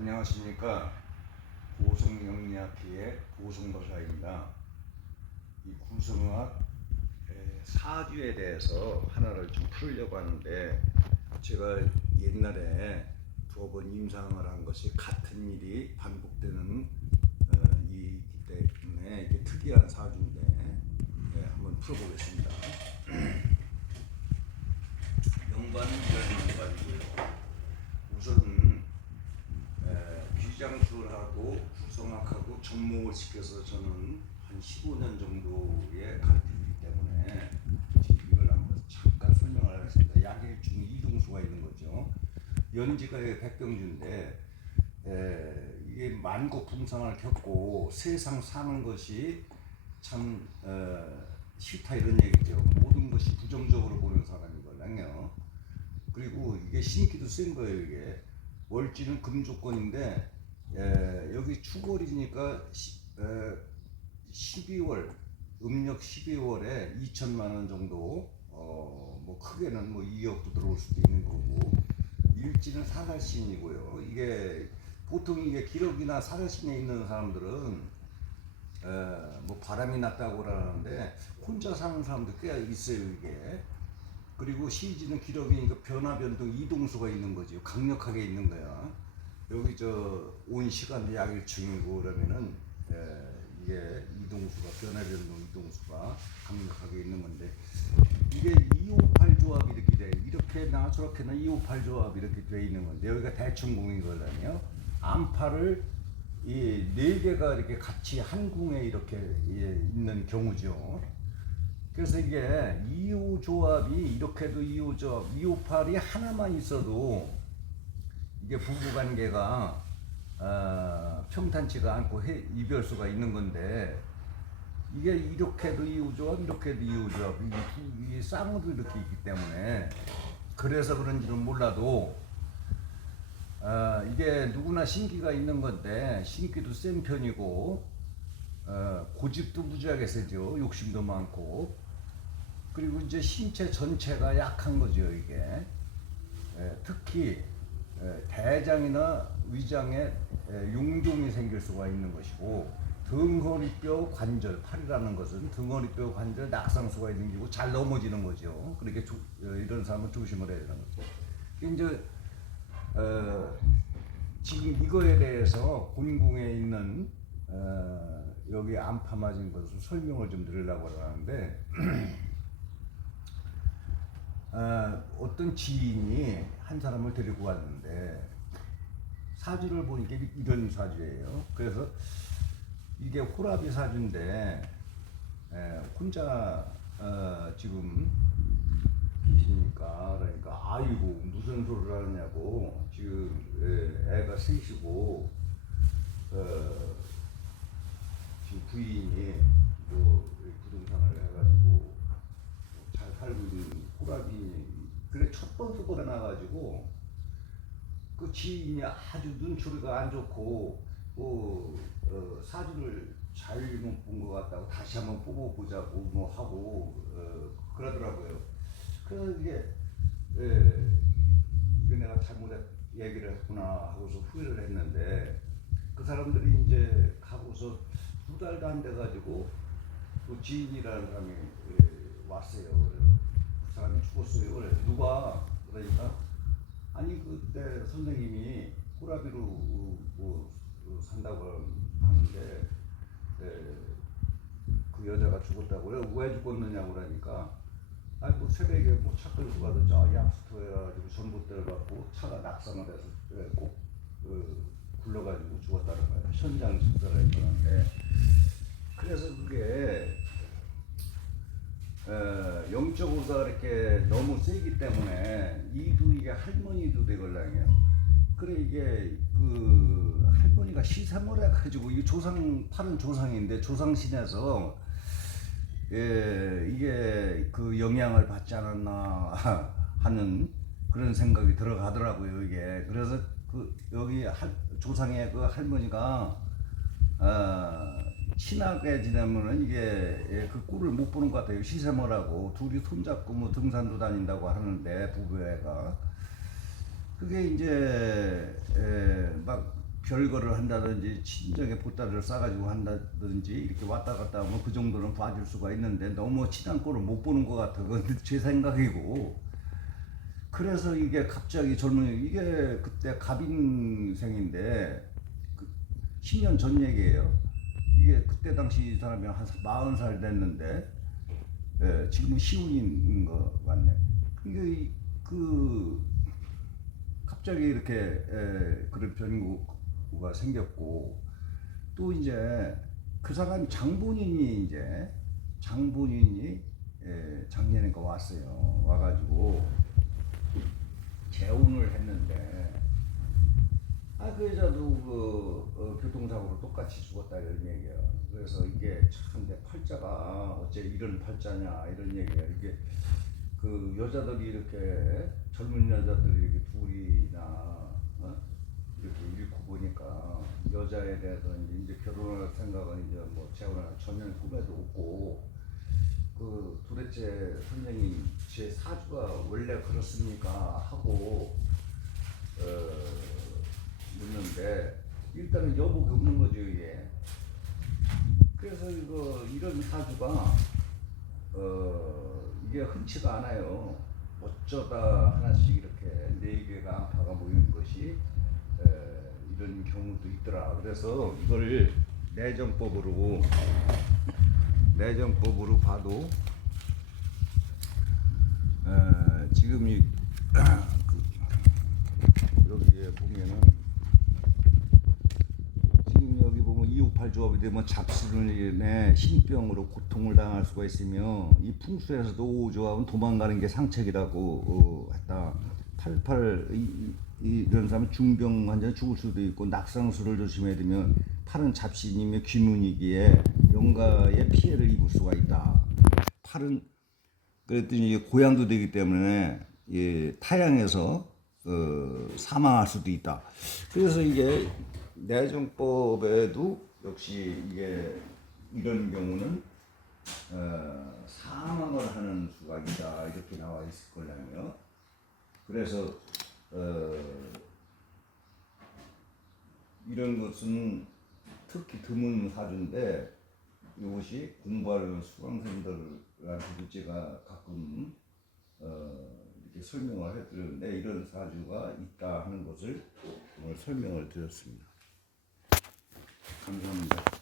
안녕하십니까. 보성영리학회의 보성도사입니다. 이 구성학 사주에 대해서 하나를 좀 풀려고 하는데, 제가 옛날에 두어 번 임상을 한 것이 같은 일이 반복되는 이기 때문에 이게 특이한 사주인데 한번 풀어보겠습니다. 연관은 이런 연관이고요. 우선 귀장술하고 구성학하고 접목을 시켜서 저는 한 15년 정도의 가르치기 때문에 지금 이걸 한번 잠깐 설명을 하겠습니다. 약일중 이동수가 있는 거죠. 연지가 백병주인데 이게 만국풍상을 겪고 세상 사는 것이 참 싫다 이런 얘기죠. 모든 것이 부정적으로 보는 사람이거든요. 그리고 이게 신기도 센 거예요. 이게 월지는 금조건인데 여기 추월이니까 12월 음력 12월에 2천만 원 정도 뭐 크게는 뭐 2억도 들어올 수도 있는 거고, 일지는 사살신이고요. 이게 보통 이게 기록이나 사살신에 있는 사람들은 뭐 바람이 났다고 그러는데 혼자 사는 사람도 꽤 있어요 이게. 그리고 시지는 기록이니까 변화 변동 이동수가 있는 거죠. 강력하게 있는 거야. 여기 저 온 시간 약일충이고 그러면은 이게 이동수가 변화 변동 이동수가 강력하게 있는 건데, 이게 258 조합이 이렇게 돼. 이렇게나 저렇게나 258 조합이 이렇게 돼 있는 건데, 여기가 대충궁이거든요. 안파를 이 네 개가 이렇게 같이 한 궁에 이렇게 있는 경우죠. 그래서 이게 2호 조합이 이렇게도 2호 조합, 258이 하나만 있어도 이게 부부관계가 평탄치가 않고 이별수가 있는 건데, 이게 이렇게도 2호 조합, 이렇게도 2호 조합, 이게 쌍으로 이렇게 있기 때문에 그래서 그런지는 몰라도 이게 누구나 신기가 있는 건데, 신기도 센 편이고 고집도 무지하게 세죠. 욕심도 많고. 그리고 이제 신체 전체가 약한 거죠 이게. 특히 대장이나 위장에 용종이 생길 수가 있는 것이고, 등허리뼈 관절, 팔이라는 것은 등허리뼈 관절 낙상수가 있는 거고 잘 넘어지는 거죠. 그렇게 이런 사람은 조심을 해야 되는 거죠. 이제 지금 이거에 대해서 본궁에 있는 여기 안파 맞은 것을 설명을 좀 드리려고 하는데, 어떤 지인이 한 사람을 데리고 왔는데 사주를 보니까 이런 사주예요. 그래서 이게 호라비 사주인데 혼자 지금 계시니까, 그러니까 아이고 무슨 소리를 하느냐고, 지금 애가 셋이고 지금 부인이 또 부동산을 해가지고 잘 살고 있는 호라비. 그래 첫 번째 보다 나가지고 그 지인이 아주 눈초리가 안 좋고 사주를 잘못 본 것 같다고 다시 한번 뽑아보자고 뭐 하고 그러더라고요. 그래서 이게 이거 내가 잘못 얘기를 했구나 하고서 후회를 했는데, 그 사람들이 이제 가고서 2달도 안 돼가지고 그 지인이라는 사람이 왔어요. 그 사람이 죽었어요. 그래 누가? 그러니까 아니 그때 선생님이 호라비로 뭐 산다고 하는데 그 여자가 죽었다고요. 왜 죽었느냐고 그러니까, 아니 뭐 새벽에 뭐 차 끌고 가서 저 약수터에 가지고 전봇대를 갖고 차가 낙상을 해서 꼭 굴러가지고 죽었다는 거예요. 현장 즉사를 했다는데, 그래서 그게 영적으로가 이렇게 너무 세기 때문에 이게 할머니도 되걸랑요. 그래 이게 그 할머니가 시사모라 가지고 이게 팔은 조상인데 조상신에서 이게 그 영향을 받지 않았나 하는 그런 생각이 들어가더라고요 이게. 그래서 그 여기 조상의 그 할머니가 친하게 지내면은 이게 그 꼴을 못 보는 것 같아요. 시세모라고 둘이 손잡고 뭐 등산도 다닌다고 하는데 부부애가 그게 이제 막 별거를 한다든지 친정에 보따리를 싸가지고 한다든지 이렇게 왔다 갔다 하면 그 정도는 봐줄 수가 있는데 너무 친한 꼴을 못 보는 것 같아. 그건 제 생각이고. 그래서 이게 갑자기 이게 그때 갑인생인데 10년 전 얘기예요. 이게 그때 당시 이 사람이 한 40살 됐는데 지금은 시운인 것 같네. 이게 갑자기 이렇게 그런 변구가 생겼고 또 이제 그 사람이 장본인이 작년에 왔어요. 와가지고 재혼을 했는데 그 여자도 교통사고로 똑같이 죽었다 이런 얘기야. 그래서 이게 참 내 팔자가 어째 이런 팔자냐 이런 얘기야. 이게 그 여자들이 이렇게 젊은 여자들이 이렇게 둘이나 이렇게 잃고 보니까 여자에 대해서 이제 결혼할 생각은 이제 뭐 재혼할 전혀 꿈에도 없고 그 도대체 선생님 제 사주가 원래 그렇습니까 하고 묻는데 일단은 여복이 없는 거죠 이게. 그래서 이런 사주가 이게 흔치가 않아요. 어쩌다 하나씩 이렇게 4개가 안파가 모이는 것이 이런 경우도 있더라. 그래서 이걸 내정법으로 봐도 지금 여기에 보면은 지금 여기 보면 258조합이 되면 잡수로 인해 신병으로 고통을 당할 수가 있으며 이 풍수에서도 5조합은 도망가는 게 상책이라고 했다. 88 이런 사람은 중병 환자는 죽을 수도 있고 낙상수를 조심해야 되면 8은 잡신이며 귀문이기에 영가에 피해를 입을 수가 있다. 8은 그랬더니 고양도 되기 때문에 타양에서 사망할 수도 있다. 그래서 이게 내정법에도 역시 이게 이런 경우는 사망을 하는 수가 있다 이렇게 나와 있을 거라며. 그래서 이런 것은 특히 드문 사주인데 이것이 공부하는 수강생들한테 제가 가끔 이렇게 설명을 해드렸는데 이런 사주가 있다 하는 것을 오늘 설명을 드렸습니다. 감사합니다.